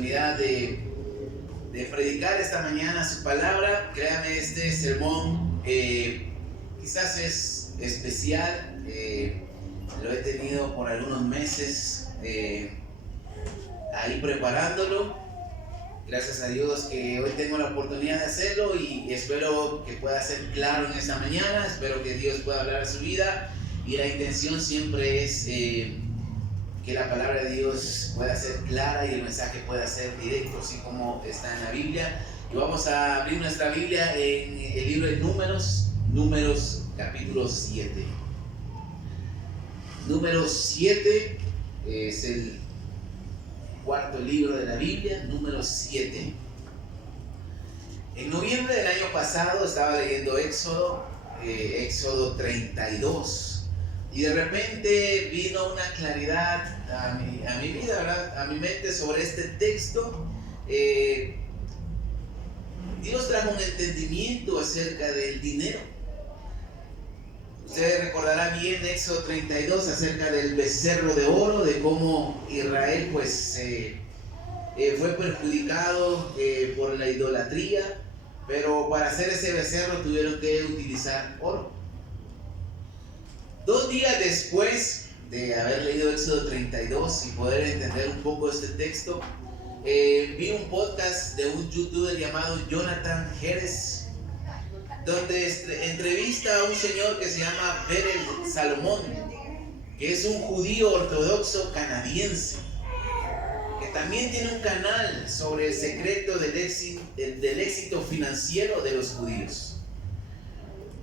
oportunidad de predicar esta mañana su palabra. Créame, este sermón quizás es especial. Lo he tenido por algunos meses ahí preparándolo. Gracias a Dios que hoy tengo la oportunidad de hacerlo y espero que pueda ser claro en esta mañana. Espero que Dios pueda hablar a su vida, y la intención siempre es que la palabra de Dios pueda ser clara y el mensaje pueda ser directo, así como está en la Biblia. Y vamos a abrir nuestra Biblia en el libro de Números capítulo 7. Números 7 es el cuarto libro de la Biblia, Números 7. En noviembre del año pasado estaba leyendo Éxodo 32. Y de repente vino una claridad a mi vida, ¿verdad? A mi mente sobre este texto. Dios trajo un entendimiento acerca del dinero. Ustedes recordarán bien Éxodo 32 acerca del becerro de oro, de cómo Israel fue perjudicado por la idolatría, pero para hacer ese becerro tuvieron que utilizar oro. 2 días después de haber leído Éxodo 32 y poder entender un poco este texto, vi un podcast de un youtuber llamado Jonathan Jerez, donde entrevista a un señor que se llama Berel Salomón, que es un judío ortodoxo canadiense, que también tiene un canal sobre el secreto del éxito financiero de los judíos.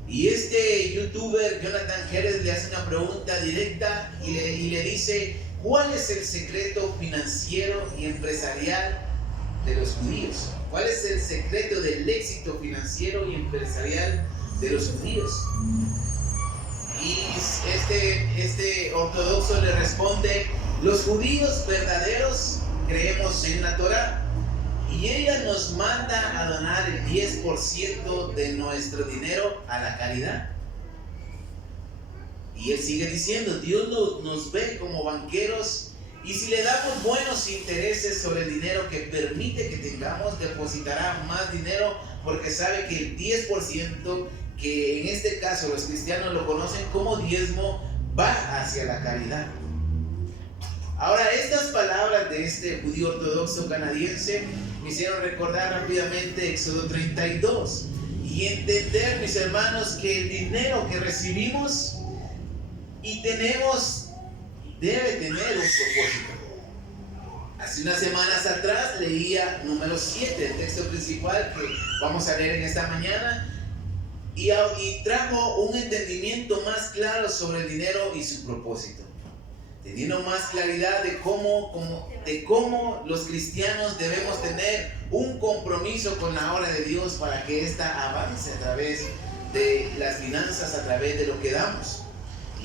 Y este youtuber, Jonathan Jerez, le hace una pregunta directa y le dice: ¿cuál es el secreto financiero y empresarial de los judíos? ¿Cuál es el secreto del éxito financiero y empresarial de los judíos? Y este ortodoxo le responde: los judíos verdaderos creemos en la Torá, y ella nos manda a donar el 10% de nuestro dinero a la caridad. Y él sigue diciendo: Dios nos ve como banqueros, y si le damos buenos intereses sobre el dinero que permite que tengamos, depositará más dinero, porque sabe que el 10%, que en este caso los cristianos lo conocen como diezmo, va hacia la caridad. Ahora, estas palabras de este judío ortodoxo canadiense me hicieron recordar rápidamente Éxodo 32 y entender, mis hermanos, que el dinero que recibimos y tenemos debe tener un propósito. Hace unas semanas atrás leía Números 7, el texto principal que vamos a leer en esta mañana, y trajo un entendimiento más claro sobre el dinero y su propósito, teniendo más claridad de cómo los cristianos debemos tener un compromiso con la obra de Dios para que ésta avance a través de las finanzas, a través de lo que damos.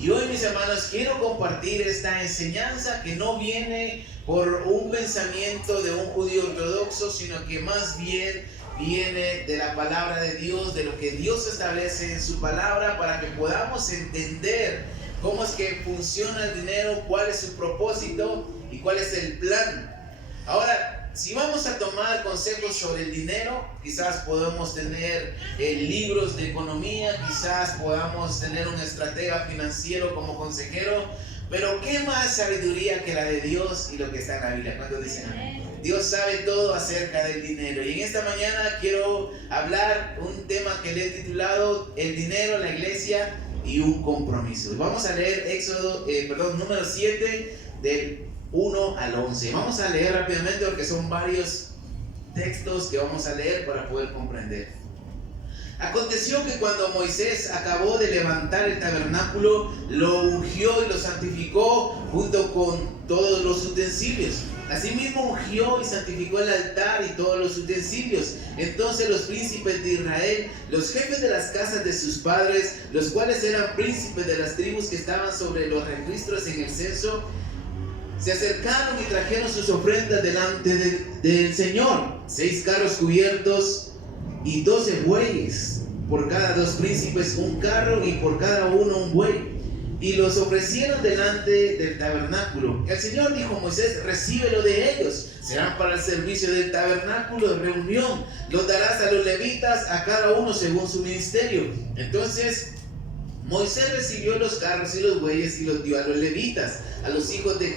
Y hoy, mis hermanos, quiero compartir esta enseñanza que no viene por un pensamiento de un judío ortodoxo, sino que más bien viene de la palabra de Dios, de lo que Dios establece en su palabra, para que podamos entender cómo es que funciona el dinero, cuál es su propósito y cuál es el plan. Ahora, si vamos a tomar consejos sobre el dinero, quizás podemos tener libros de economía, quizás podamos tener un estratega financiero como consejero, pero ¿qué más sabiduría que la de Dios y lo que está en la Biblia? ¿Cuántos dicen amén? Dios sabe todo acerca del dinero. Y en esta mañana quiero hablar un tema que le he titulado El dinero, la iglesia y un compromiso. Vamos a leer Número 7 del 1 al 11. Vamos a leer rápidamente porque son varios textos que vamos a leer para poder comprender. Aconteció que cuando Moisés acabó de levantar el tabernáculo, lo ungió y lo santificó junto con todos los utensilios. Asimismo ungió y santificó el altar y todos los utensilios. Entonces los príncipes de Israel, los jefes de las casas de sus padres, los cuales eran príncipes de las tribus que estaban sobre los registros en el censo, se acercaron y trajeron sus ofrendas delante del Señor: 6 carros cubiertos y 12 bueyes, por cada 2 príncipes un carro y por cada uno un buey. y los ofrecieron delante del tabernáculo. El Señor dijo a Moisés: recíbelo de ellos, serán para el servicio del tabernáculo de reunión, los darás a los levitas, a cada uno según su ministerio. Entonces Moisés recibió los carros y los bueyes y los dio a los levitas. A los hijos de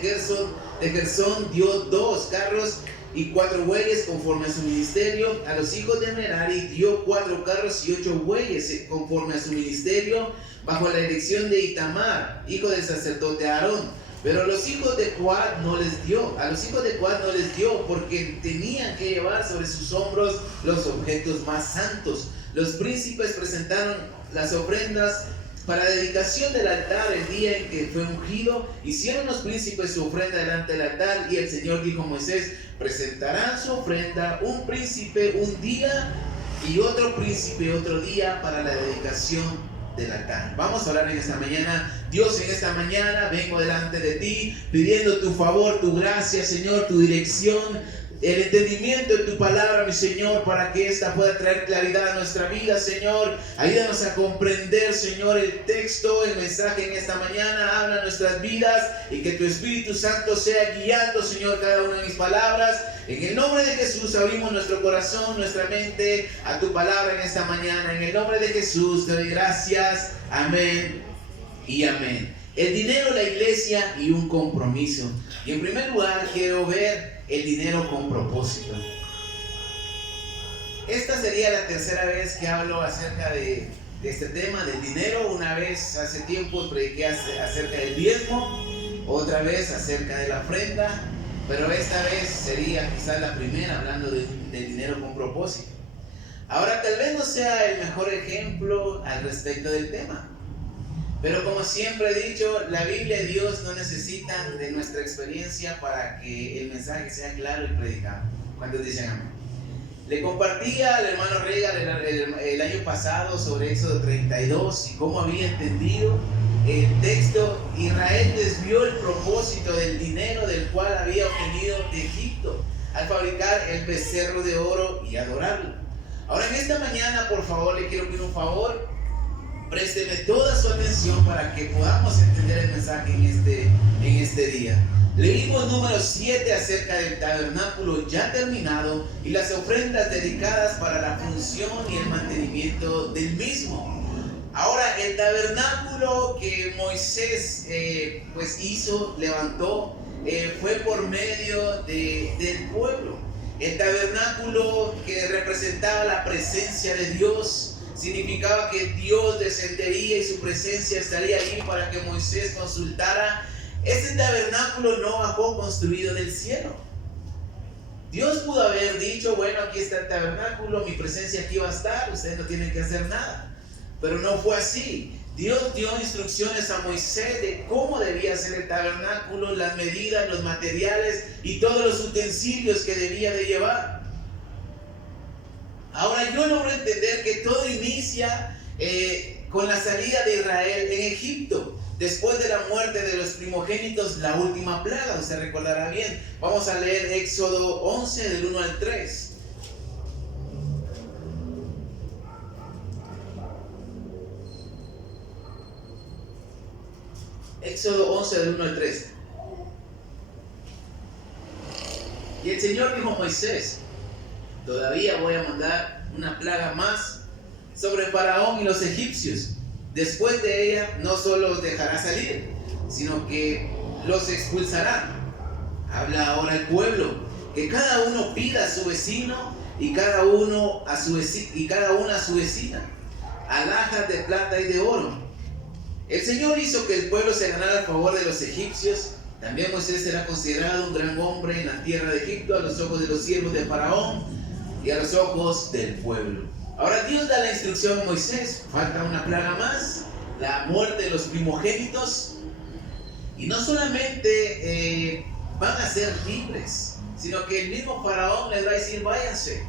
Gersón dio 2 carros y 4 bueyes conforme a su ministerio. A los hijos de Merari dio 4 carros y 8 bueyes conforme a su ministerio, bajo la dirección de Itamar, hijo del sacerdote Aarón. Pero a los hijos de Coat no les dio. A los hijos de Coat no les dio, porque tenían que llevar sobre sus hombros los objetos más santos. Los príncipes presentaron las ofrendas para dedicación del altar el día en que fue ungido. Hicieron los príncipes su ofrenda delante del altar, y el Señor dijo a Moisés: presentarán su ofrenda, un príncipe un día y otro príncipe otro día, para la dedicación del altar. Vamos a orar en esta mañana. Dios, en esta mañana vengo delante de ti pidiendo tu favor, tu gracia, Señor, tu dirección, el entendimiento de tu palabra, mi Señor, para que esta pueda traer claridad a nuestra vida, Señor. Ayúdanos a comprender, Señor, el texto, el mensaje en esta mañana. Habla nuestras vidas y que tu Espíritu Santo sea guiando, Señor, cada una de mis palabras. En el nombre de Jesús abrimos nuestro corazón, nuestra mente a tu palabra en esta mañana. En el nombre de Jesús te doy gracias. Amén y amén. El dinero, la iglesia y un compromiso. Y en primer lugar quiero ver el dinero con propósito. Esta sería la tercera vez que hablo acerca de este tema del dinero. Una vez hace tiempo prediqué acerca del diezmo, otra vez acerca de la ofrenda, pero esta vez sería quizás la primera hablando del dinero con propósito. Ahora, tal vez no sea el mejor ejemplo al respecto del tema, pero como siempre he dicho, la Biblia y Dios no necesitan de nuestra experiencia para que el mensaje sea claro y predicado. ¿Cuántos dicen amén? Le compartía al hermano Regal el año pasado sobre Éxodo 32 y cómo había entendido el texto. Israel desvió el propósito del dinero del cual había obtenido de Egipto al fabricar el becerro de oro y adorarlo. Ahora, en esta mañana, por favor, le quiero pedir un favor. Présteme toda su atención para que podamos entender el mensaje en este día. Leímos número 7 acerca del tabernáculo ya terminado y las ofrendas dedicadas para la función y el mantenimiento del mismo. Ahora, el tabernáculo que Moisés levantó, fue por medio del pueblo. El tabernáculo que representaba la presencia de Dios, significaba que Dios descendería y su presencia estaría allí para que Moisés consultara. Este tabernáculo no bajó construido del cielo. Dios pudo haber dicho: bueno, aquí está el tabernáculo, mi presencia aquí va a estar, ustedes no tienen que hacer nada. Pero no fue así. Dios dio instrucciones a Moisés de cómo debía ser el tabernáculo, las medidas, los materiales y todos los utensilios que debía de llevar. Ahora, yo logro entender que todo inicia con la salida de Israel en Egipto, después de la muerte de los primogénitos, la última plaga. Usted recordará bien. Vamos a leer Éxodo 11 del 1 al 3. Éxodo 11 del 1 al 3. Y el Señor dijo a Moisés: todavía voy a mandar una plaga más sobre Faraón y los egipcios. Después de ella no solo los dejará salir, sino que los expulsará. Habla ahora el pueblo, que cada uno pida a su vecino y cada una a su vecina alhajas de plata y de oro. El Señor hizo que el pueblo se ganara el favor de los egipcios. También Moisés será considerado un gran hombre en la tierra de Egipto a los ojos de los siervos de Faraón y a los ojos del pueblo. Ahora Dios da la instrucción a Moisés. Falta una plaga más, la muerte de los primogénitos. Y no solamente van a ser libres, sino que el mismo Faraón les va a decir: váyanse,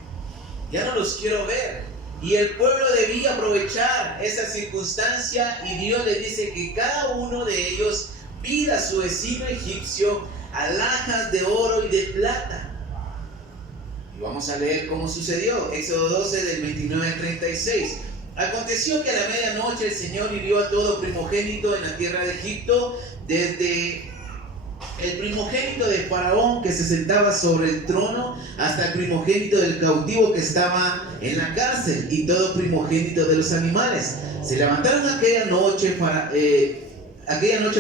ya no los quiero ver. Y el pueblo debía aprovechar esa circunstancia, y Dios le dice que cada uno de ellos pida a su vecino egipcio alhajas de oro y de plata. Y vamos a leer cómo sucedió. Éxodo 12 del 29 al 36. Aconteció que a la medianoche el Señor hirió a todo primogénito en la tierra de Egipto, desde el primogénito de Faraón que se sentaba sobre el trono hasta el primogénito del cautivo que estaba en la cárcel y todo primogénito de los animales. Se levantaron aquella noche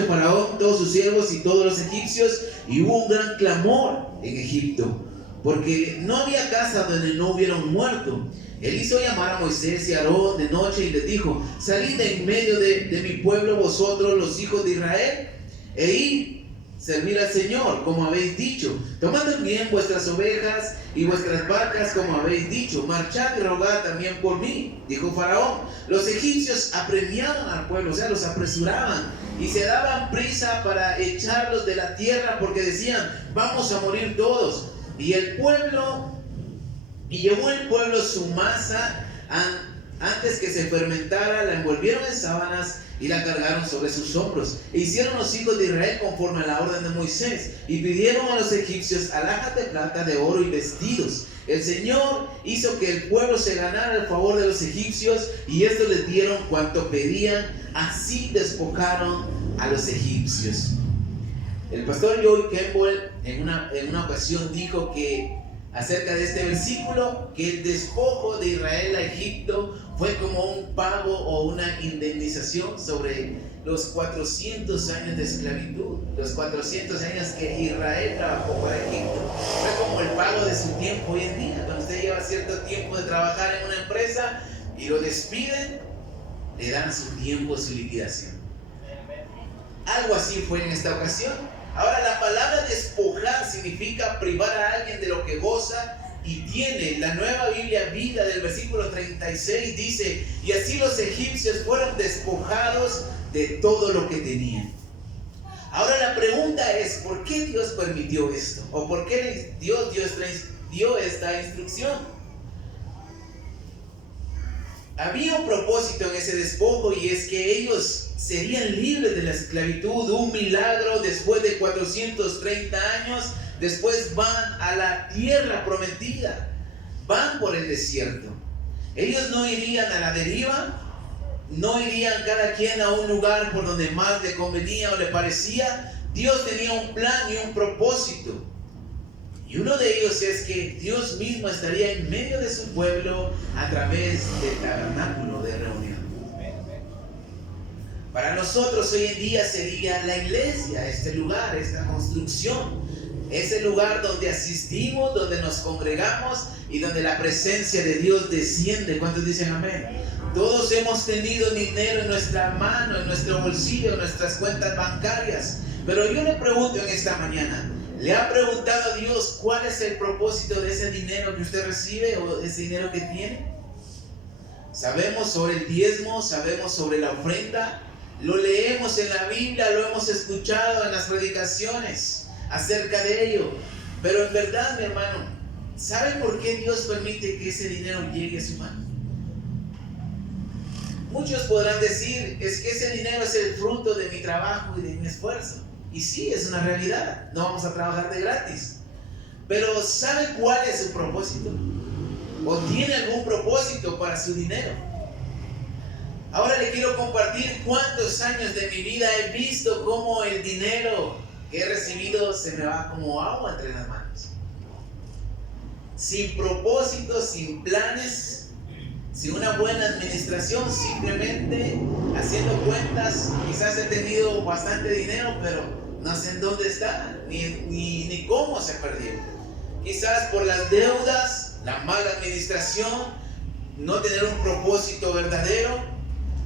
Faraón, todos sus siervos y todos los egipcios, y hubo un gran clamor en Egipto, porque no había casa donde no hubiera un muerto. Él hizo llamar a Moisés y a Aarón de noche y les dijo: salid de en medio de mi pueblo vosotros los hijos de Israel, e id servir al Señor como habéis dicho. Tomad también vuestras ovejas y vuestras vacas como habéis dicho. Marchad y rogad también por mí, dijo Faraón. Los egipcios apremiaban al pueblo, o sea, los apresuraban y se daban prisa para echarlos de la tierra, porque decían: vamos a morir todos. Y llevó el pueblo su masa antes que se fermentara, la envolvieron en sábanas y la cargaron sobre sus hombros. E hicieron los hijos de Israel conforme a la orden de Moisés, y pidieron a los egipcios alhajas de plata, de oro y vestidos. El Señor hizo que el pueblo se ganara el favor de los egipcios, y estos les dieron cuanto pedían. Así despojaron a los egipcios. El pastor Joy Campbell en una ocasión dijo que acerca de este versículo, que el despojo de Israel a Egipto fue como un pago o una indemnización sobre los 400 años de esclavitud, los 400 años que Israel trabajó para Egipto. Fue como el pago de su tiempo hoy en día. Cuando usted lleva cierto tiempo de trabajar en una empresa y lo despiden, le dan su tiempo, su liquidación. Algo así fue en esta ocasión. Ahora, la palabra despojar significa privar a alguien de lo que goza y tiene. La Nueva Biblia Vida del versículo 36 dice: y así los egipcios fueron despojados de todo lo que tenían. Ahora la pregunta es: ¿por qué Dios permitió esto? ¿O por qué Dios dio esta instrucción? Había un propósito en ese despojo, y es que ellos serían libres de la esclavitud. Un milagro. Después de 430 años, después van a la tierra prometida, van por el desierto. Ellos no irían a la deriva, no irían cada quien a un lugar por donde más le convenía o le parecía. Dios tenía un plan y un propósito, y uno de ellos es que Dios mismo estaría en medio de su pueblo a través del tabernáculo de reunión. Para nosotros hoy en día sería la iglesia, este lugar, esta construcción, ese lugar donde asistimos, donde nos congregamos y donde la presencia de Dios desciende. ¿Cuántos dicen amén? Todos hemos tenido dinero en nuestra mano, en nuestro bolsillo, en nuestras cuentas bancarias. Pero yo le pregunto en esta mañana: ¿le ha preguntado a Dios cuál es el propósito de ese dinero que usted recibe o ese dinero que tiene? Sabemos sobre el diezmo, sabemos sobre la ofrenda, lo leemos en la Biblia, lo hemos escuchado en las predicaciones acerca de ello. Pero en verdad, mi hermano, ¿sabe por qué Dios permite que ese dinero llegue a su mano? Muchos podrán decir: es que ese dinero es el fruto de mi trabajo y de mi esfuerzo. Y sí, es una realidad, no vamos a trabajar de gratis. Pero ¿sabe cuál es su propósito? ¿O tiene algún propósito para su dinero? Ahora le quiero compartir cuántos años de mi vida he visto cómo el dinero que he recibido se me va como agua entre las manos. Sin propósito, sin planes, sin una buena administración, simplemente haciendo cuentas. Quizás he tenido bastante dinero, pero no sé en dónde está, ni cómo se perdió. Quizás por las deudas, la mala administración, no tener un propósito verdadero,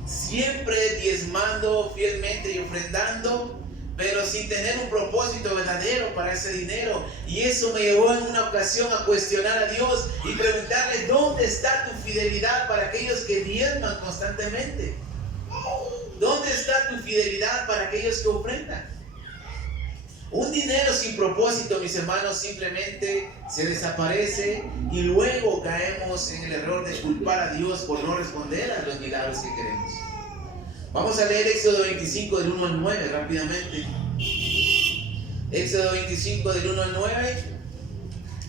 siempre diezmando fielmente y ofrendando, pero sin tener un propósito verdadero para ese dinero. Y eso me llevó en una ocasión a cuestionar a Dios y preguntarle: ¿dónde está tu fidelidad para aquellos que diezman constantemente? ¿Dónde está tu fidelidad para aquellos que ofrendan? Un dinero sin propósito, mis hermanos, simplemente se desaparece, y luego caemos en el error de culpar a Dios por no responder a los milagros que queremos. Vamos a leer Éxodo 25 del 1 al 9 rápidamente. Éxodo 25 del 1 al 9.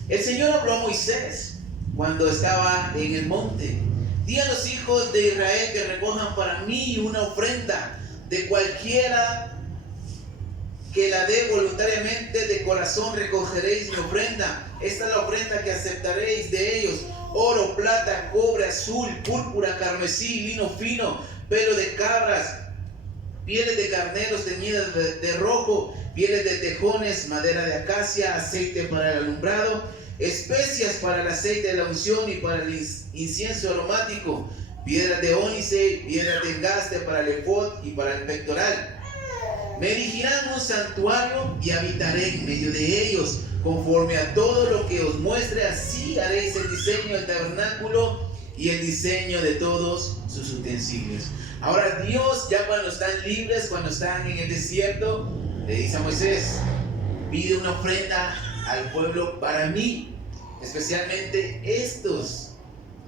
El Señor habló a Moisés cuando estaba en el monte Di a los hijos de Israel que recojan para mí una ofrenda de cualquiera que la dé voluntariamente de corazón, recogeréis mi ofrenda. Esta es la ofrenda que aceptaréis de ellos: oro, plata, cobre, azul, púrpura, carmesí, lino fino, pelo de cabras, pieles de carneros teñidas de rojo, pieles de tejones, madera de acacia, aceite para el alumbrado, especias para el aceite de la unción y para el incienso aromático, piedras de ónice, piedras de engaste para el efod y para el pectoral. Me erigirán un santuario y habitaré en medio de ellos. Conforme a todo lo que os muestre, así haréis el diseño del tabernáculo y el diseño de todos sus utensilios. Ahora Dios, ya cuando están libres, cuando están en el desierto, le dice a Moisés: pide una ofrenda al pueblo para mí, especialmente estos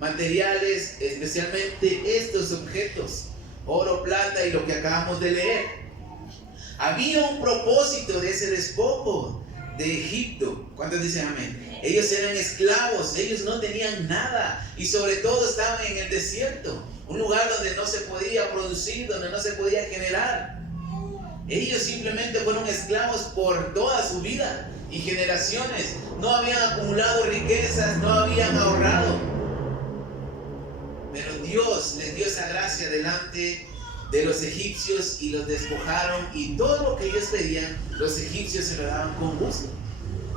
materiales, especialmente estos objetos, oro, plata y lo que acabamos de leer. Había un propósito de ese despojo de Egipto. ¿Cuántos dicen amén? Ellos eran esclavos, ellos no tenían nada y sobre todo estaban en el desierto, un lugar donde no se podía producir, donde no se podía generar. Ellos simplemente fueron esclavos por toda su vida y generaciones. No habían acumulado riquezas, no habían ahorrado. Pero Dios les dio esa gracia delante de los egipcios y los despojaron, y todo lo que ellos pedían, los egipcios se lo daban con gusto.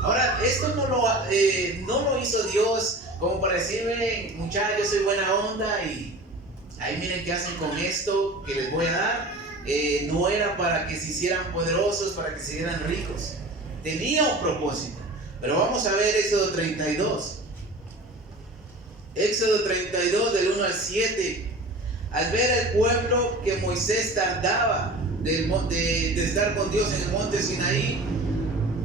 Ahora, esto no lo hizo Dios como para decirme: muchachos, yo soy buena onda y ahí miren qué hacen con esto que les voy a dar. No era para que se hicieran poderosos, para que se hicieran ricos. Tenía un propósito. Pero vamos a ver Éxodo 32. Éxodo 32 del 1 al 7. Al ver el pueblo que Moisés tardaba de estar con Dios en el monte Sinaí,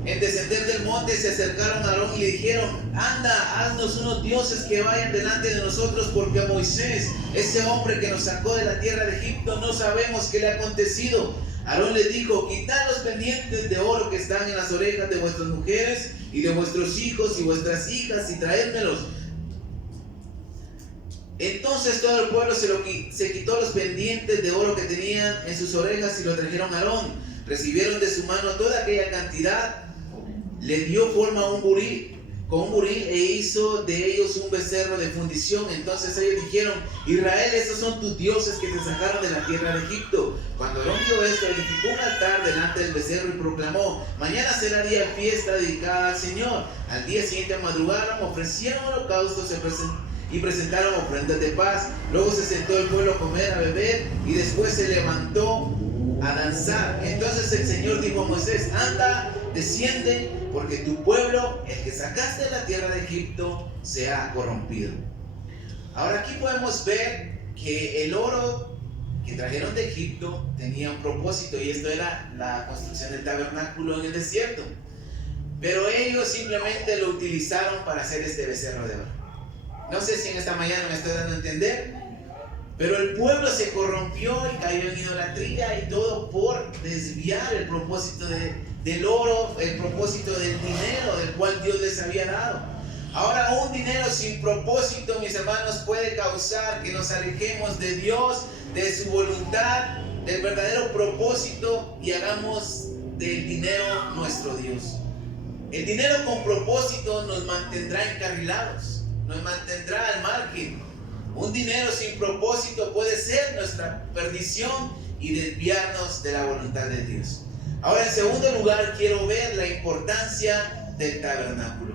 en descender del monte, se acercaron a Aarón y le dijeron: anda, haznos unos dioses que vayan delante de nosotros, porque a Moisés, ese hombre que nos sacó de la tierra de Egipto, no sabemos qué le ha acontecido. Aarón les dijo: quitad los pendientes de oro que están en las orejas de vuestras mujeres y de vuestros hijos y vuestras hijas, y traédmelos. Entonces todo el pueblo se quitó los pendientes de oro que tenían en sus orejas y lo trajeron a Aarón. Recibieron de su mano toda aquella cantidad, le dio forma a con un buril, e hizo de ellos un becerro de fundición. Entonces ellos dijeron: Israel, estos son tus dioses que te sacaron de la tierra de Egipto. Cuando Aarón vio esto, edificó un altar delante del becerro y proclamó: mañana será día de fiesta dedicada al Señor. Al día siguiente madrugaron, ofrecieron holocaustos y presentaron ofrendas de paz. Luego se sentó el pueblo a comer, a beber, y después se levantó a danzar. Entonces el Señor dijo a Moisés: anda, desciende, porque tu pueblo, el que sacaste de la tierra de Egipto, se ha corrompido. Ahora aquí podemos ver que el oro que trajeron de Egipto tenía un propósito, y esto era la construcción del tabernáculo en el desierto. Pero ellos simplemente lo utilizaron para hacer este becerro de oro. No sé si en esta mañana me estoy dando a entender, pero el pueblo se corrompió y cayó en idolatría, y todo por desviar el propósito del oro, el propósito del dinero del cual Dios les había dado. Ahora, un dinero sin propósito, mis hermanos, puede causar que nos alejemos de Dios, de su voluntad, del verdadero propósito, y hagamos del dinero nuestro Dios. El dinero con propósito nos mantendrá encarrilados, nos mantendrá al margen. Un dinero sin propósito puede ser nuestra perdición y desviarnos de la voluntad de Dios. Ahora, en segundo lugar, quiero ver la importancia del tabernáculo.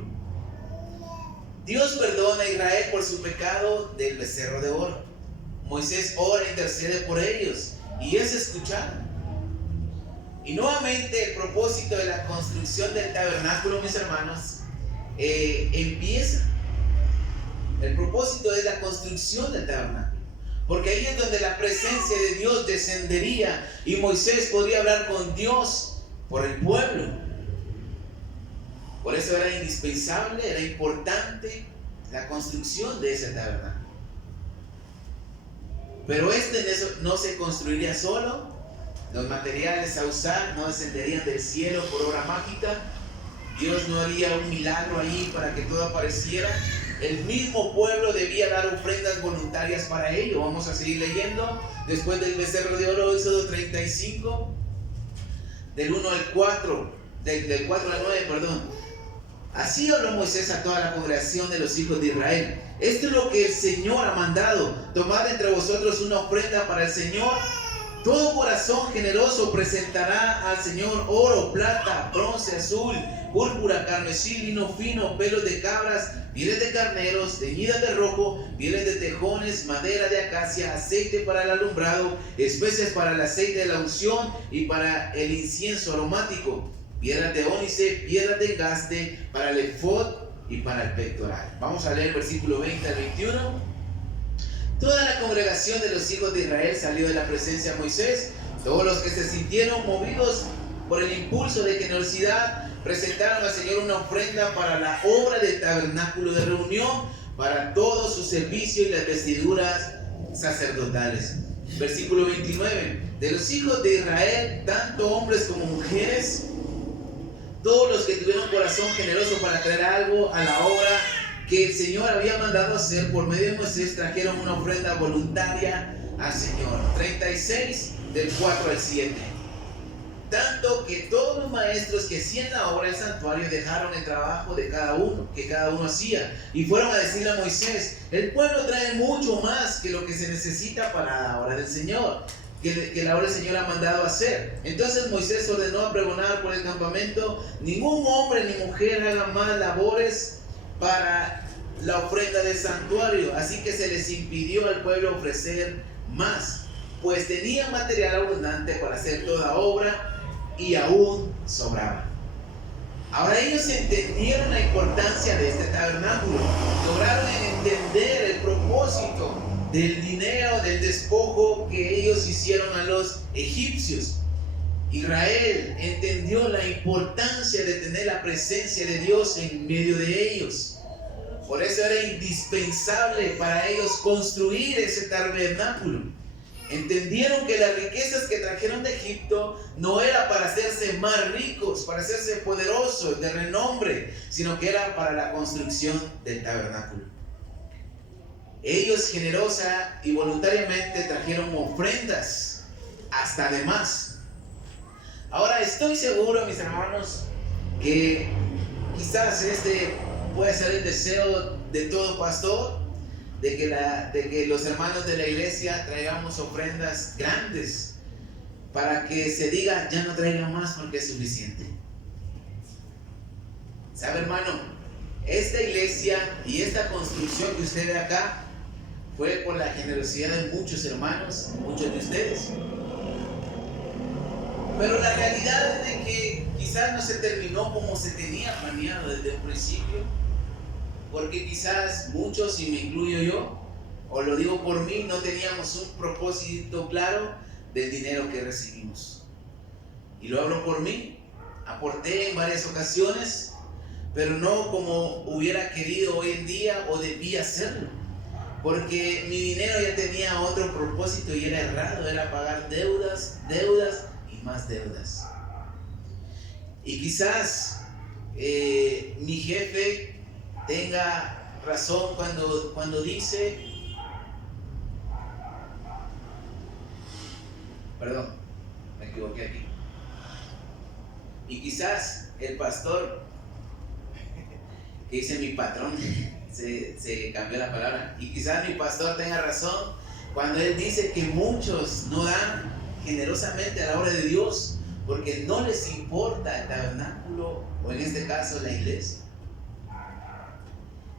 Dios perdona a Israel por su pecado del becerro de oro. Moisés ora e intercede por ellos, y es escuchado. Y nuevamente el propósito de la construcción del tabernáculo, mis hermanos, empieza. El propósito es la construcción del tabernáculo, porque ahí es donde la presencia de Dios descendería y Moisés podría hablar con Dios por el pueblo. Por eso era indispensable, era importante la construcción de ese tabernáculo. Pero no se construiría solo. Los materiales a usar no descenderían del cielo por obra mágica. Dios no haría un milagro allí para que todo apareciera. el mismo pueblo debía dar ofrendas voluntarias para ello. Vamos a seguir leyendo después del becerro de oro, Éxodo 35, del 1 al 4, del 4 al 9, perdón. Así habló Moisés a toda la congregación de los hijos de Israel. Esto es lo que el Señor ha mandado: tomad entre vosotros una ofrenda para el Señor. Todo corazón generoso presentará al Señor oro, plata, bronce, azul, púrpura, carmesí, lino fino, pelos de cabras, pieles de carneros, teñidas de rojo, pieles de tejones, madera de acacia, aceite para el alumbrado, especias para el aceite de la unción y para el incienso aromático, piedras de ónice, piedras de engaste para el efod y para el pectoral. Vamos a leer versículo 20 al 21. Toda la congregación de los hijos de Israel salió de la presencia de Moisés. Todos los que se sintieron movidos por el impulso de generosidad presentaron al Señor una ofrenda para la obra del tabernáculo de reunión, para todo su servicio y las vestiduras sacerdotales. Versículo 29. De los hijos de Israel, tanto hombres como mujeres, todos los que tuvieron corazón generoso para traer algo a la obra que el Señor había mandado hacer por medio de Moisés, trajeron una ofrenda voluntaria al Señor. 36, del 4 al 7. Tanto que todos los maestros que hacían la obra del santuario dejaron el trabajo de cada uno, que cada uno hacía, y fueron a decirle a Moisés: el pueblo trae mucho más que lo que se necesita para la obra del Señor, que la obra del Señor ha mandado hacer. Entonces Moisés ordenó a pregonar por el campamento: ningún hombre ni mujer haga más labores para la ofrenda del santuario. Así que se les impidió al pueblo ofrecer más, pues tenían material abundante para hacer toda obra y aún sobraba. Ahora ellos entendieron la importancia de este tabernáculo, lograron entender el propósito del dinero, del despojo que ellos hicieron a los egipcios. Israel entendió la importancia de tener la presencia de Dios en medio de ellos. Por eso era indispensable para ellos construir ese tabernáculo. Entendieron que las riquezas que trajeron de Egipto no era para hacerse más ricos, para hacerse poderosos, de renombre, sino que era para la construcción del tabernáculo. Ellos generosa y voluntariamente trajeron ofrendas, hasta de más. Ahora estoy seguro, mis hermanos, que quizás este puede ser el deseo de todo pastor, de que los hermanos de la iglesia traigamos ofrendas grandes para que se diga: ya no traigan más porque es suficiente. ¿Sabe, hermano? Esta iglesia y esta construcción que usted ve acá fue por la generosidad de muchos hermanos, muchos de ustedes. Pero la realidad es de que quizás no se terminó como se tenía planeado desde un principio, porque quizás muchos, y me incluyo yo, o lo digo por mí, no teníamos un propósito claro del dinero que recibimos. Y lo hablo por mí. Aporté en varias ocasiones, pero no como hubiera querido hoy en día o debía hacerlo, porque mi dinero ya tenía otro propósito y era errado, era pagar deudas y más deudas. Y quizás mi jefe tenga razón cuando dice, perdón, me equivoqué aquí, y quizás el pastor, que dice mi patrón, se cambió la palabra, y quizás mi pastor tenga razón cuando él dice que muchos no dan generosamente a la obra de Dios porque no les importa el tabernáculo, o en este caso la iglesia.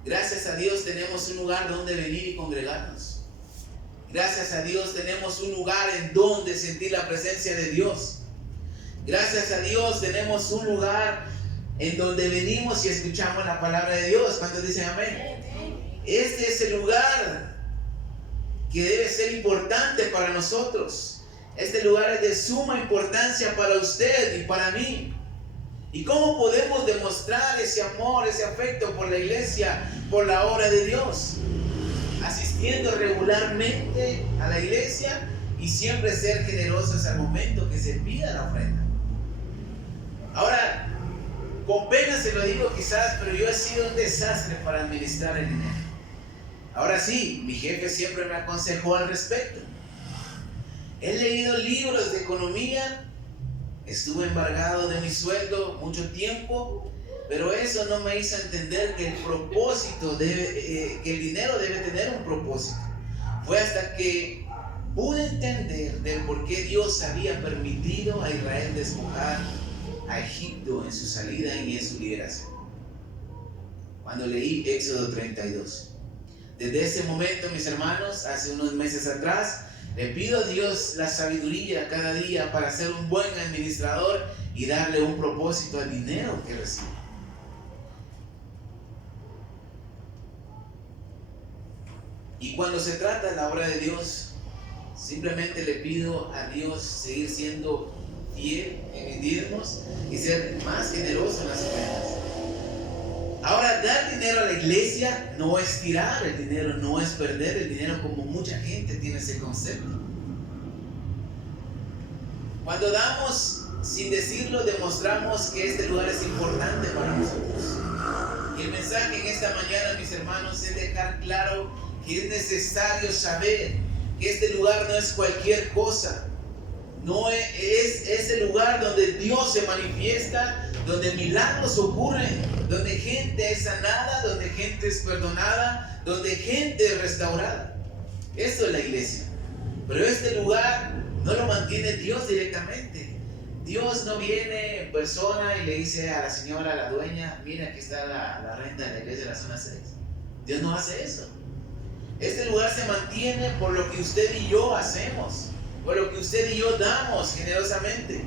Gracias a Dios tenemos un lugar donde venir y congregarnos. Gracias a Dios tenemos un lugar en donde sentir la presencia de Dios. Gracias a Dios tenemos un lugar en donde venimos y escuchamos la palabra de Dios. ¿Cuántos dicen amén? Este es el lugar que debe ser importante para nosotros. Este lugar es de suma importancia para usted y para mí. ¿Y cómo podemos demostrar ese amor, ese afecto por la iglesia, por la obra de Dios? Asistiendo regularmente a la iglesia y siempre ser generosos al momento que se pida la ofrenda. Ahora, Con pena se lo digo quizás, pero yo he sido un desastre para administrar el dinero. Ahora sí, mi jefe siempre me aconsejó al respecto. He leído libros de economía, estuve embargado de mi sueldo mucho tiempo, pero eso no me hizo entender que que el dinero debe tener un propósito. Fue hasta que pude entender del por qué Dios había permitido a Israel despojar a Egipto en su salida y en su liberación. Cuando leí Éxodo 32. Desde ese momento, mis hermanos, hace unos meses atrás, le pido a Dios la sabiduría cada día para ser un buen administrador y darle un propósito al dinero que recibo. Y cuando se trata de la obra de Dios, simplemente le pido a Dios seguir siendo fiel en mis diezmos y ser más generoso en las ofrendas. Ahora, dar dinero a la iglesia no es tirar el dinero, no es perder el dinero como mucha gente tiene ese concepto. Cuando damos, sin decirlo, demostramos que este lugar es importante para nosotros. Y el mensaje en esta mañana, mis hermanos, es dejar claro que es necesario saber que este lugar no es cualquier cosa. No es el lugar donde Dios se manifiesta, donde milagros ocurren, donde gente es sanada, donde gente es perdonada, donde gente es restaurada. Eso es la iglesia. Pero este lugar no lo mantiene Dios directamente. Dios no viene en persona y le dice a la señora, a la dueña, mira, aquí está la renta de la iglesia de la zona 6. Dios no hace eso. Este lugar se mantiene por lo que usted y yo hacemos, por lo que usted y yo damos generosamente.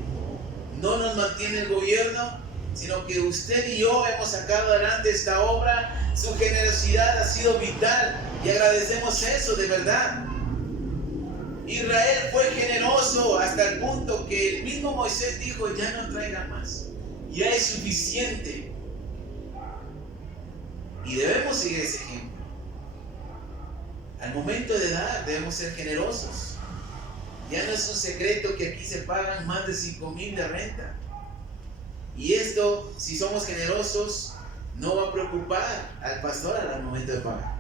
No nos mantiene el gobierno, sino que usted y yo hemos sacado adelante esta obra. Su generosidad ha sido vital y agradecemos eso de verdad. Israel fue generoso hasta el punto que el mismo Moisés dijo, ya no traigan más, ya es suficiente. Y debemos seguir ese ejemplo. Al momento de dar, debemos ser generosos. Ya no es un secreto que aquí se pagan más de 5,000 de renta. Y esto, si somos generosos, no va a preocupar al pastor al momento de pagar.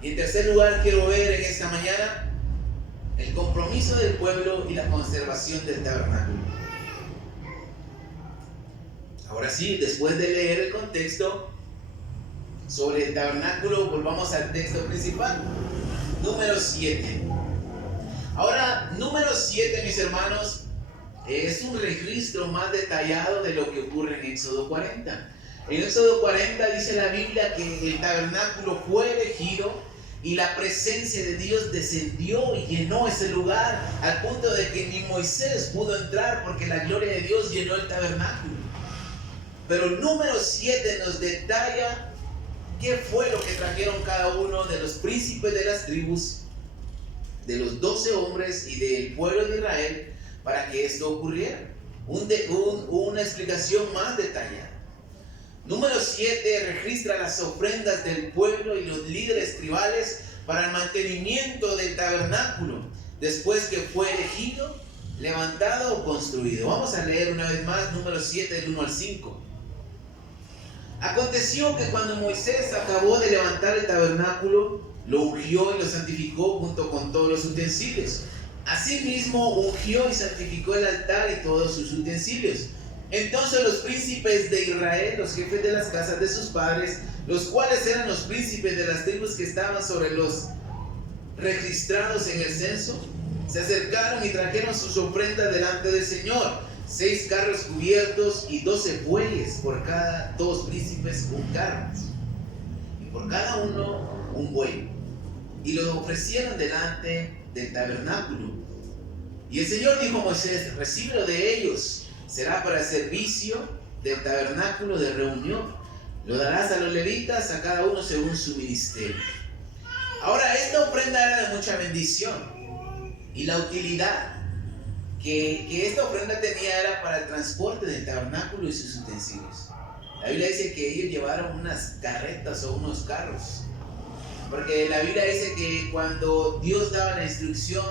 Y en tercer lugar, quiero ver en esta mañana el compromiso del pueblo y la conservación del tabernáculo. Ahora sí, después de leer el contexto sobre el tabernáculo, volvamos al texto principal. Número 7. Ahora, número 7, mis hermanos, es un registro más detallado de lo que ocurre en Éxodo 40. En Éxodo 40 dice la Biblia que el tabernáculo fue erigido y la presencia de Dios descendió y llenó ese lugar al punto de que ni Moisés pudo entrar porque la gloria de Dios llenó el tabernáculo. Pero el número 7 nos detalla qué fue lo que trajeron cada uno de los príncipes de las tribus, de los 12 hombres y del pueblo de Israel para que esto ocurriera. Una explicación más detallada. Número 7 registra las ofrendas del pueblo y los líderes tribales para el mantenimiento del tabernáculo después que fue erigido, levantado o construido. Vamos a leer una vez más número 7 del 1 al 5. Aconteció que cuando Moisés acabó de levantar el tabernáculo, lo ungió y lo santificó junto con todos los utensilios. Asimismo ungió y santificó el altar y todos sus utensilios. Entonces los príncipes de Israel, los jefes de las casas de sus padres, los cuales eran los príncipes de las tribus que estaban sobre los registrados en el censo, se acercaron y trajeron sus ofrendas delante del Señor: 6 carros cubiertos y 12 bueyes, por cada 2 príncipes un carro, y por cada uno un buey. Y lo ofrecieron delante del tabernáculo. Y el Señor dijo a Moisés: recíbelo de ellos, será para el servicio del tabernáculo de reunión. Lo darás a los levitas, a cada uno según su ministerio. Ahora, esta ofrenda era de mucha bendición, y la utilidad que esta ofrenda tenía era para el transporte del tabernáculo y sus utensilios. La Biblia dice que ellos llevaron unas carretas o unos carros, porque la Biblia dice que cuando Dios daba la instrucción,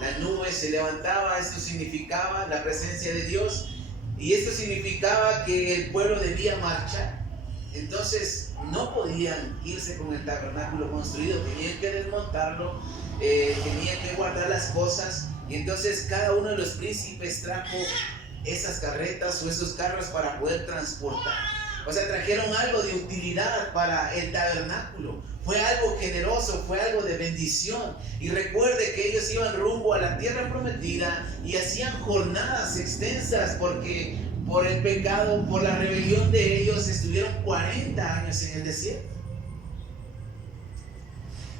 la nube se levantaba. Esto significaba la presencia de Dios, y esto significaba que el pueblo debía marchar. Entonces no podían irse con el tabernáculo construido, tenían que desmontarlo, tenían que guardar las cosas, y entonces cada uno de los príncipes trajo esas carretas o esos carros para poder transportar. O sea, trajeron algo de utilidad para el tabernáculo. Fue algo generoso, fue algo de bendición. Y recuerde que ellos iban rumbo a la tierra prometida y hacían jornadas extensas porque por el pecado, por la rebelión de ellos, estuvieron 40 años en el desierto.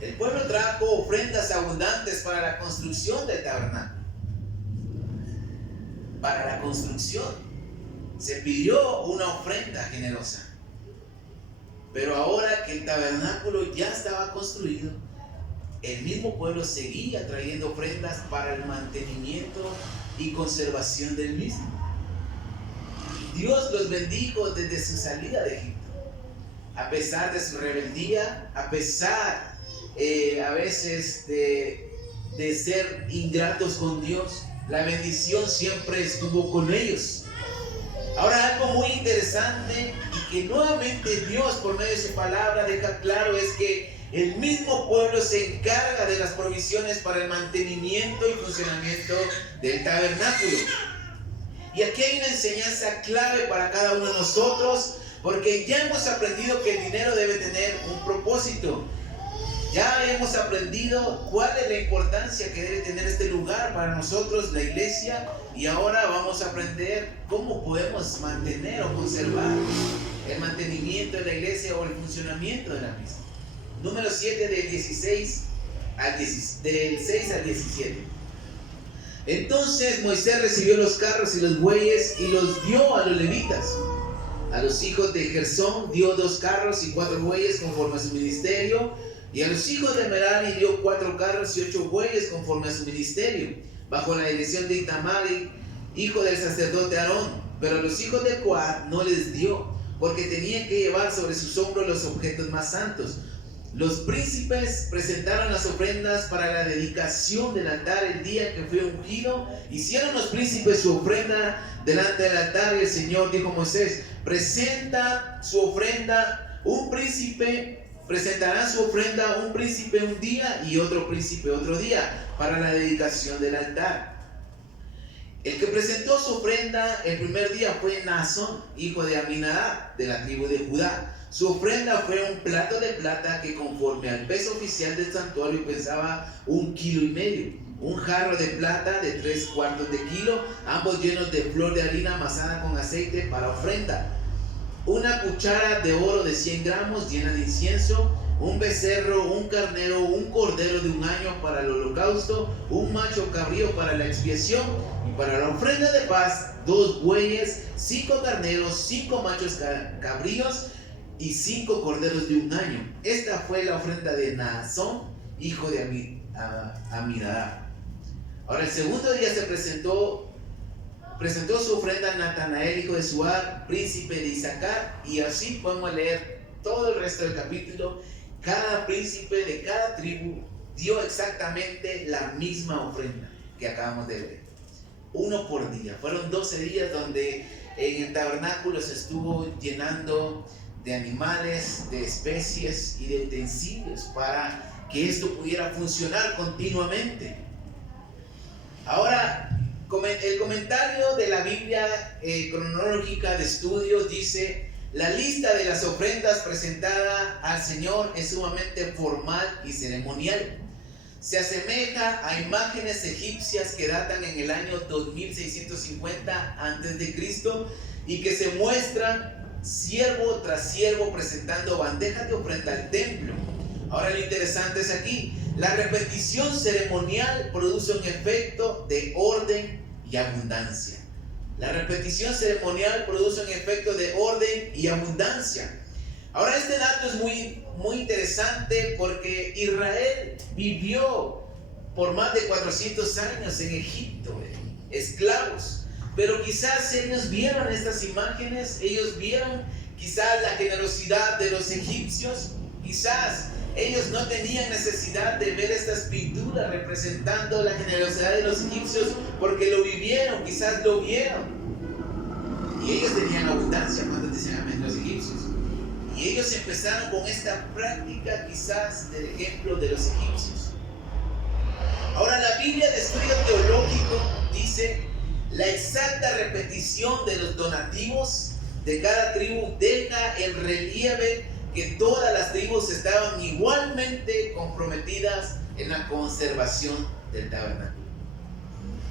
El pueblo trajo ofrendas abundantes para la construcción del tabernáculo. Para la construcción se pidió una ofrenda generosa. Pero ahora que el tabernáculo ya estaba construido, el mismo pueblo seguía trayendo ofrendas para el mantenimiento y conservación del mismo. Dios los bendijo desde su salida de Egipto. A pesar de su rebeldía, a pesar a veces de ser ingratos con Dios, la bendición siempre estuvo con ellos. Ahora, algo muy interesante y que nuevamente Dios por medio de su palabra deja claro es que el mismo pueblo se encarga de las provisiones para el mantenimiento y funcionamiento del tabernáculo. Y aquí hay una enseñanza clave para cada uno de nosotros, porque ya hemos aprendido que el dinero debe tener un propósito. Ya hemos aprendido cuál es la importancia que debe tener este lugar para nosotros, la iglesia, y ahora vamos a aprender cómo podemos mantener o conservar el mantenimiento de la iglesia o el funcionamiento de la misma. Número 7 del 6 al 17. Entonces Moisés recibió los carros y los bueyes y los dio a los levitas. A los hijos de Gersón dio 2 carros y 4 bueyes conforme a su ministerio. Y a los hijos de Merari dio 4 carros y 8 bueyes conforme a su ministerio, bajo la dirección de Itamar, hijo del sacerdote Aarón. Pero a los hijos de Coat no les dio, porque tenían que llevar sobre sus hombros los objetos más santos. Los príncipes presentaron las ofrendas para la dedicación del altar el día que fue ungido. Hicieron los príncipes su ofrenda delante del altar, y el Señor dijo a Moisés: presenta su ofrenda un príncipe. Presentarán su ofrenda un príncipe un día y otro príncipe otro día para la dedicación del altar. El que presentó su ofrenda el primer día fue Naasón, hijo de Aminadab, de la tribu de Judá. Su ofrenda fue un plato de plata que conforme al peso oficial del santuario pesaba 1,5 kilos. Un jarro de plata de 3/4 kilo, ambos llenos de flor de harina amasada con aceite para ofrenda. Una cuchara de oro de 100 gramos llena de incienso, un becerro, un carnero, un cordero de 1 año para el holocausto, un macho cabrío para la expiación, y para la ofrenda de paz 2 bueyes, 5 carneros, 5 machos cabríos y 5 corderos de 1 año. Esta fue la ofrenda de Naasón, hijo de Aminadab. Ahora el segundo día se presentó su ofrenda a Natanael, hijo de Suar, príncipe de Isaacar, y así podemos leer todo el resto del capítulo. Cada príncipe de cada tribu dio exactamente la misma ofrenda que acabamos de ver. 1 por día. Fueron 12 días donde en el tabernáculo se estuvo llenando de animales, de especies y de utensilios para que esto pudiera funcionar continuamente. Ahora, el comentario de la Biblia cronológica de estudios dice: la lista de las ofrendas presentadas al Señor es sumamente formal y ceremonial. Se asemeja a imágenes egipcias que datan en el año 2650 a.C. y que se muestran siervo tras siervo presentando bandejas de ofrenda al templo. Ahora lo interesante es aquí: la repetición ceremonial produce un efecto de orden y abundancia. La repetición ceremonial produce un efecto de orden y abundancia. Ahora este dato es muy interesante porque Israel vivió por más de 400 años en Egipto, esclavos. Pero quizás ellos vieron estas imágenes, ellos vieron quizás la generosidad de los egipcios, quizás ellos no tenían necesidad de ver estas pinturas representando la generosidad de los egipcios porque lo vivieron, quizás lo vieron. Y ellos tenían abundancia, ¿cuántos dicen amén? Los egipcios. Y ellos empezaron con esta práctica quizás del ejemplo de los egipcios. Ahora la Biblia de estudio teológico dice: la exacta repetición de los donativos de cada tribu deja en relieve que todas las tribus estaban igualmente comprometidas en la conservación del tabernáculo.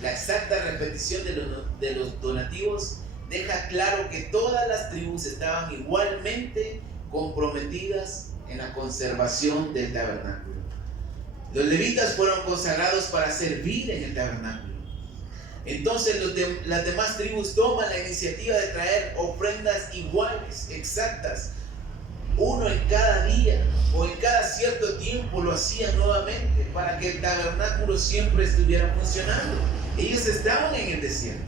La exacta repetición de los donativos deja claro que todas las tribus estaban igualmente comprometidas en la conservación del tabernáculo. Los levitas fueron consagrados para servir en el tabernáculo. Entonces las demás tribus toman la iniciativa de traer ofrendas iguales, exactas. Uno en cada día o en cada cierto tiempo lo hacían nuevamente para que el tabernáculo siempre estuviera funcionando. Ellos estaban en el desierto.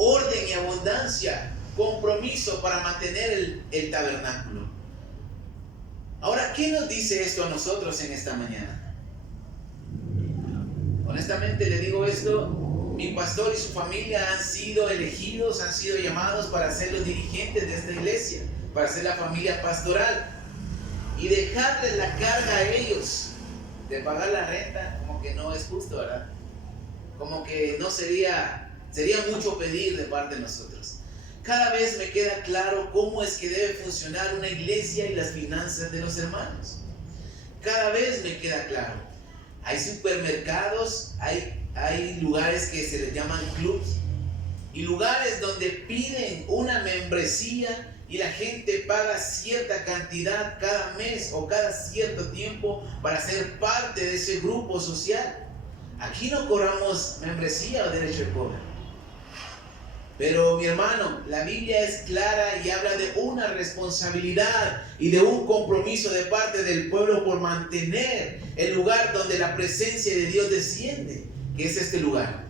Orden y abundancia, compromiso para mantener el tabernáculo. Ahora, ¿qué nos dice esto a nosotros en esta mañana? Honestamente le digo esto: mi pastor y su familia han sido elegidos, han sido llamados para ser los dirigentes de esta iglesia, para ser la familia pastoral, y dejarles la carga a ellos de pagar la renta, como que no es justo, ¿verdad? Como que no sería mucho pedir de parte de nosotros. Cada vez me queda claro cómo es que debe funcionar una iglesia y las finanzas de los hermanos. Cada vez me queda claro. Hay supermercados, hay lugares que se les llaman clubs, y lugares donde piden una membresía y la gente paga cierta cantidad cada mes o cada cierto tiempo para ser parte de ese grupo social. Aquí no cobramos membresía o derecho de cobro. Pero mi hermano, la Biblia es clara y habla de una responsabilidad y de un compromiso de parte del pueblo por mantener el lugar donde la presencia de Dios desciende, que es este lugar.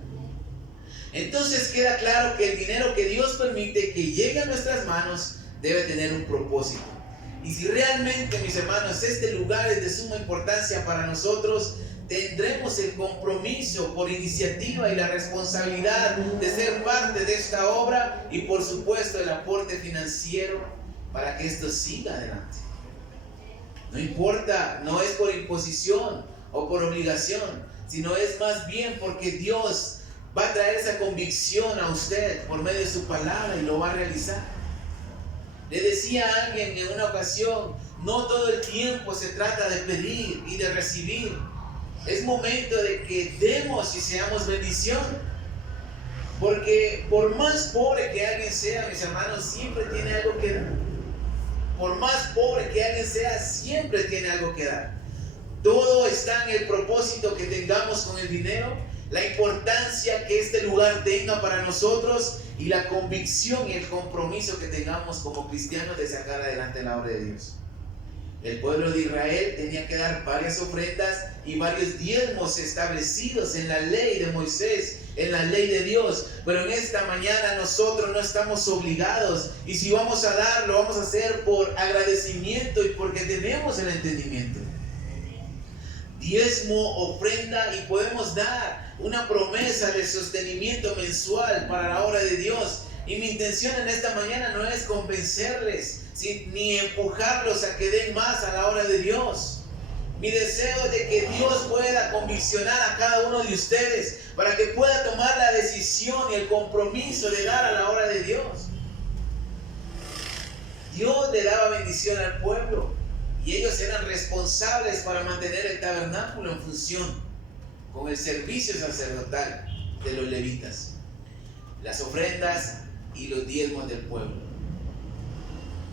Entonces queda claro que el dinero que Dios permite que llegue a nuestras manos debe tener un propósito. Y si realmente, mis hermanos, este lugar es de suma importancia para nosotros, tendremos el compromiso por iniciativa y la responsabilidad de ser parte de esta obra, y por supuesto el aporte financiero para que esto siga adelante. No importa, no es por imposición o por obligación, sino es más bien porque Dios va a traer esa convicción a usted por medio de su palabra y lo va a realizar. Le decía a alguien en una ocasión: no todo el tiempo se trata de pedir y de recibir. Es momento de que demos y seamos bendición. Porque por más pobre que alguien sea, mis hermanos, siempre tiene algo que dar. Por más pobre que alguien sea, siempre tiene algo que dar. Todo está en el propósito que tengamos con el dinero, la importancia que este lugar tenga para nosotros y la convicción y el compromiso que tengamos como cristianos de sacar adelante la obra de Dios. El pueblo de Israel tenía que dar varias ofrendas y varios diezmos establecidos en la ley de Moisés, en la ley de Dios. Pero en esta mañana nosotros no estamos obligados, y si vamos a dar, lo vamos a hacer por agradecimiento y porque tenemos el entendimiento. Diezmo, ofrenda, y podemos dar una promesa de sostenimiento mensual para la obra de Dios. Y mi intención en esta mañana no es convencerles ni empujarlos a que den más a la obra de Dios. Mi deseo es de que Dios pueda conviccionar a cada uno de ustedes para que pueda tomar la decisión y el compromiso de dar a la obra de Dios. Dios le daba bendición al pueblo y ellos eran responsables para mantener el tabernáculo en función con el servicio sacerdotal de los levitas, las ofrendas y los diezmos del pueblo.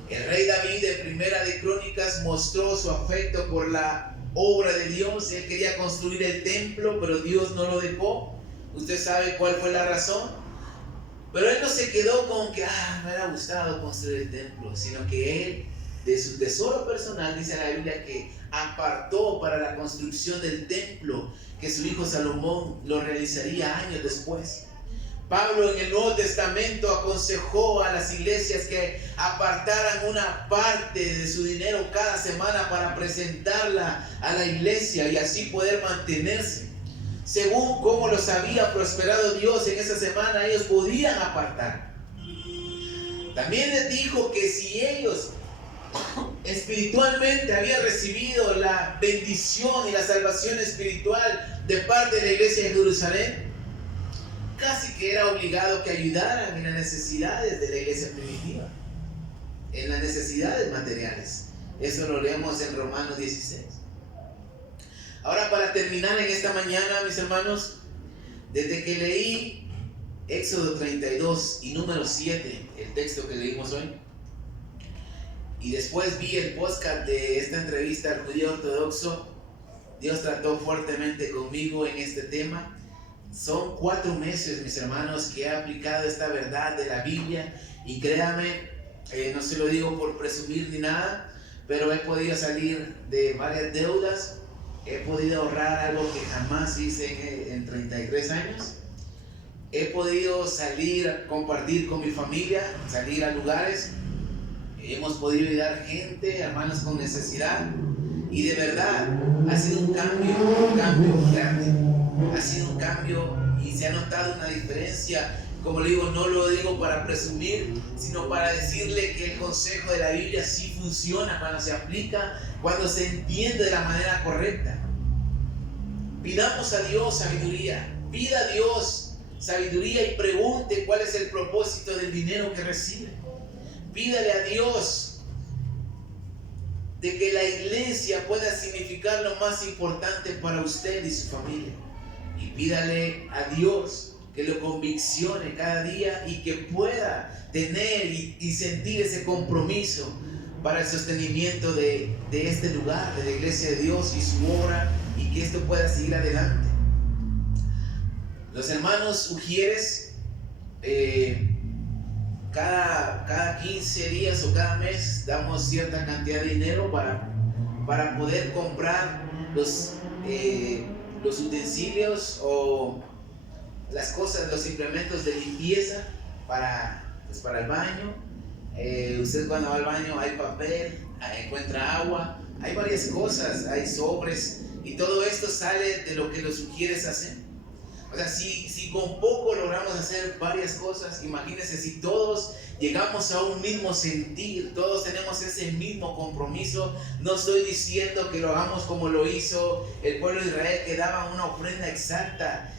El rey David en Primera de Crónicas mostró su afecto por la obra de Dios. Él quería construir el templo, pero Dios no lo dejó. Usted sabe cuál fue la razón. Pero él no se quedó con que me hubiera gustado construir el templo, sino que él, de su tesoro personal, dice la Biblia, que apartó para la construcción del templo, que su hijo Salomón lo realizaría años después. Pablo en el Nuevo Testamento aconsejó a las iglesias que apartaran una parte de su dinero cada semana para presentarla a la iglesia y así poder mantenerse. según cómo los había prosperado Dios en esa semana, ellos podían apartar. También les dijo que si ellos espiritualmente habían recibido la bendición y la salvación espiritual de parte de la iglesia de Jerusalén, casi que era obligado que ayudaran en las necesidades de la iglesia primitiva, en las necesidades materiales. Eso lo leemos en Romanos 16. Ahora, para terminar en esta mañana, mis hermanos, desde que leí Éxodo 32 y número 7, el texto que leímos hoy, y después vi el podcast de esta entrevista al judío ortodoxo, Dios trató fuertemente conmigo en este tema. Son 4 meses, mis hermanos, que he aplicado esta verdad de la Biblia, y créame, no se lo digo por presumir ni nada, pero he podido salir de varias deudas, he podido ahorrar algo que jamás hice en 33 años, he podido salir, compartir con mi familia, salir a lugares, hemos podido ayudar gente, hermanos con necesidad, y de verdad ha sido un cambio grande, ha sido un cambio y se ha notado una diferencia. Como le digo, no lo digo para presumir, sino para decirle que el consejo de la Biblia sí funciona cuando se aplica, cuando se entiende de la manera correcta. Pidamos a Dios sabiduría, pida a Dios sabiduría y pregunte cuál es el propósito del dinero que recibe. Pídale a Dios de que la iglesia pueda significar lo más importante para usted y su familia. Y pídale a Dios que lo conviccione cada día y que pueda tener y sentir ese compromiso para el sostenimiento de este lugar, de la iglesia de Dios y su obra, y que esto pueda seguir adelante. Los hermanos Ujieres, cada 15 días o cada mes damos cierta cantidad de dinero para poder comprar los utensilios o las cosas, los implementos de limpieza para el baño. Usted cuando va al baño hay papel, encuentra agua, hay varias cosas, hay sobres, y todo esto sale de lo que los Ujieres hacen. O sea, si con poco logramos hacer varias cosas, imagínense si todos llegamos a un mismo sentir, todos tenemos ese mismo compromiso. No estoy diciendo que lo hagamos como lo hizo el pueblo de Israel, que daba una ofrenda exacta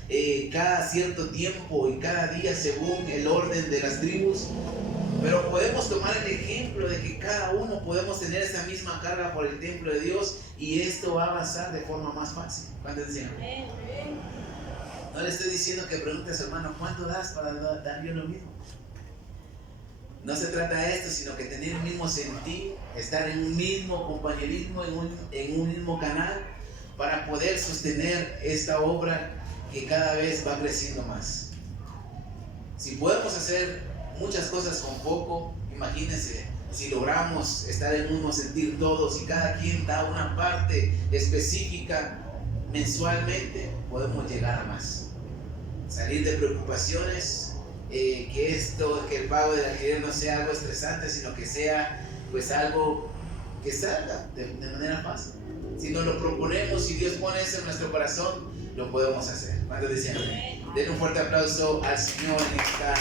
cada cierto tiempo y cada día según el orden de las tribus. Pero podemos tomar el ejemplo de que cada uno podemos tener esa misma carga por el templo de Dios, y esto va a avanzar de forma más fácil. ¿Cuántos decían? No le estoy diciendo que pregunte a su hermano, ¿cuánto das para dar yo lo mismo? No se trata de esto, sino que tener el mismo sentir, estar en un mismo compañerismo, en un mismo canal, para poder sostener esta obra que cada vez va creciendo más. Si podemos hacer muchas cosas con poco, imagínense si logramos estar en un mismo sentir todos y cada quien da una parte específica mensualmente, podemos llegar a más. Salir de preocupaciones, que el pago del alquiler no sea algo estresante, sino que sea pues algo que salga de manera fácil. Si nos lo proponemos, si Dios pone eso en nuestro corazón, lo podemos hacer. ¿Cuántos decían? Den un fuerte aplauso al Señor en esta